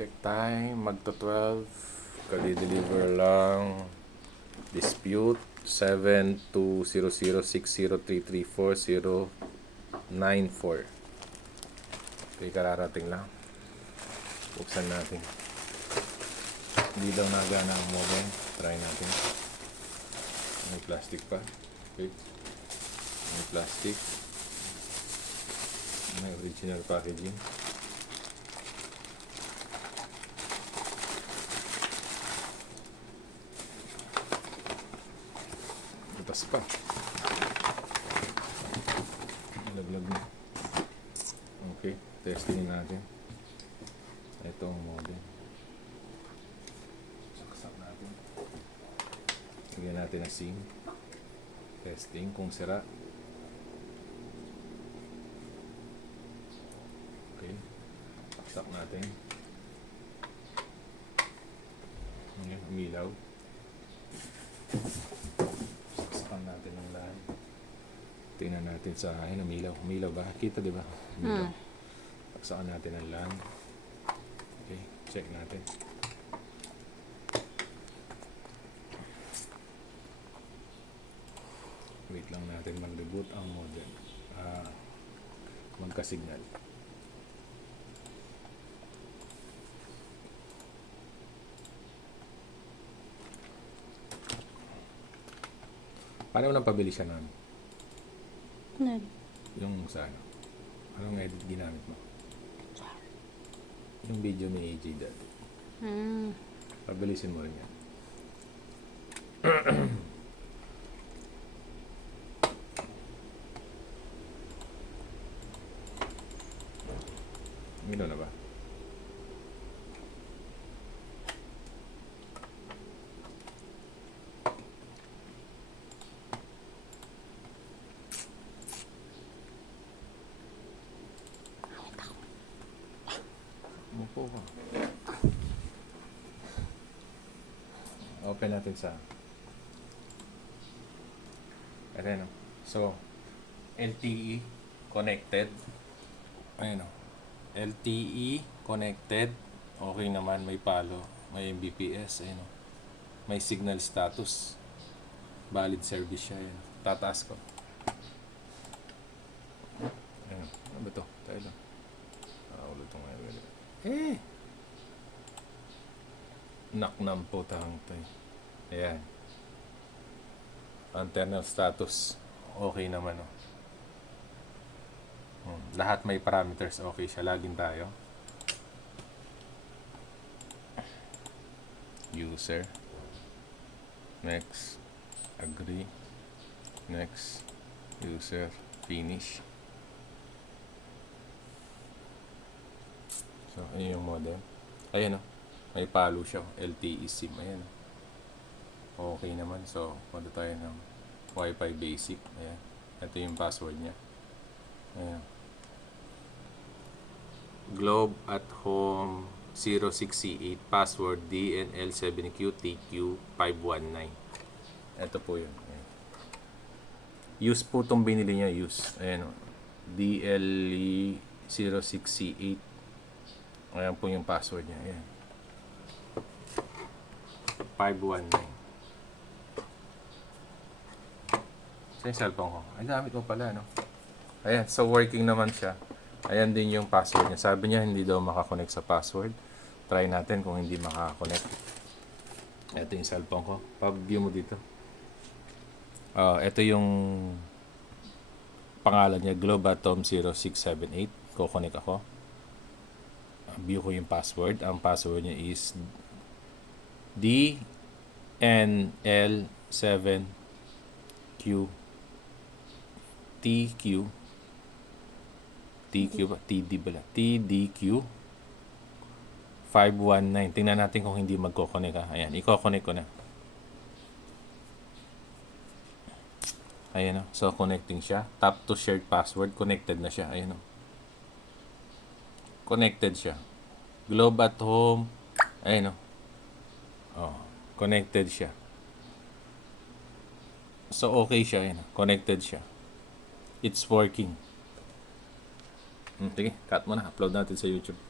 Check time, magto 12. Kali-deliver lang. Dispute 720060334094. Okay, kararating lang. Buksan natin. Hindi daw nagana ang modem. Try natin. May plastic pa. Okay. May plastic. May original packaging. Butas pa. Laglag na. Okay. Testing natin. Ito ang modem. Saksak natin. Lagyan natin ang SIM. Testing kung sira. Okay. Saksak natin. Ayan, umilaw. Saksakan natin ng lahat. Tingnan natin sa akin, umilaw. Umilaw ba? Kita, di ba? Umilaw. Saksakan natin ang LAN. Okay, check natin. Wait lang natin mag-reboot ang modem. Magka-signal. Paano mo nang pabili siya namin? Ano? Yung sa ano? Anong edit ginamit mo? Yung video ni AJ dati. Pabilisin mo rin yan. Milo na ba? Umupo ka. Open natin sa ayan o. So, LTE connected. Ayan o. LTE connected. Okay naman, may palo. May Mbps. Ayan o. May signal status. Valid service siya. Ayan o. Tataas ko. Ayan o. Ano ba ito? Tayo lang. Ulo itong ngayon. Naknam po tahang tayo. Ayan. Internal status. Okay naman o. Lahat may parameters. Okay siya. Login tayo. User. Next. Agree. Next. User. Finish. So, ayun yung modem. Ayan o. May palo siya. LTE SIM. Ayan o. Okay naman. So, punta tayo ng Wi-Fi basic. Ayan. Ito yung password niya. Ayan. Globe at home 06C8. Password DNL7QTQ519. Ito po yun. Ayan. Use po itong binili niya. Use. Ayan o. DLE06C8. Ayan po yung password niya. Ayan. 519. Sa yung cellphone ko. Ay, gamit mo pala, no? Ayan. So, working naman siya. Ayan din yung password niya. Sabi niya, hindi daw makakonect sa password. Try natin kung hindi makakonect. Ito yung cellphone ko. Pag-view mo dito. Ito yung pangalan niya. Globatom 0678. Kukonect ako. View ko yung password. Ang password niya is DNL7Q TDQ 519. Tingnan natin kung hindi magko-connect ha. Ayan, i-connect ko na. Ayan o. So, connecting siya. Tap to shared password. Connected na siya. Ayan o. Connected siya. Globe at home. Ayan o. Connected siya. So, okay siya. Ayan o. Connected siya. It's working. Sige, cut mo na. Upload natin sa YouTube.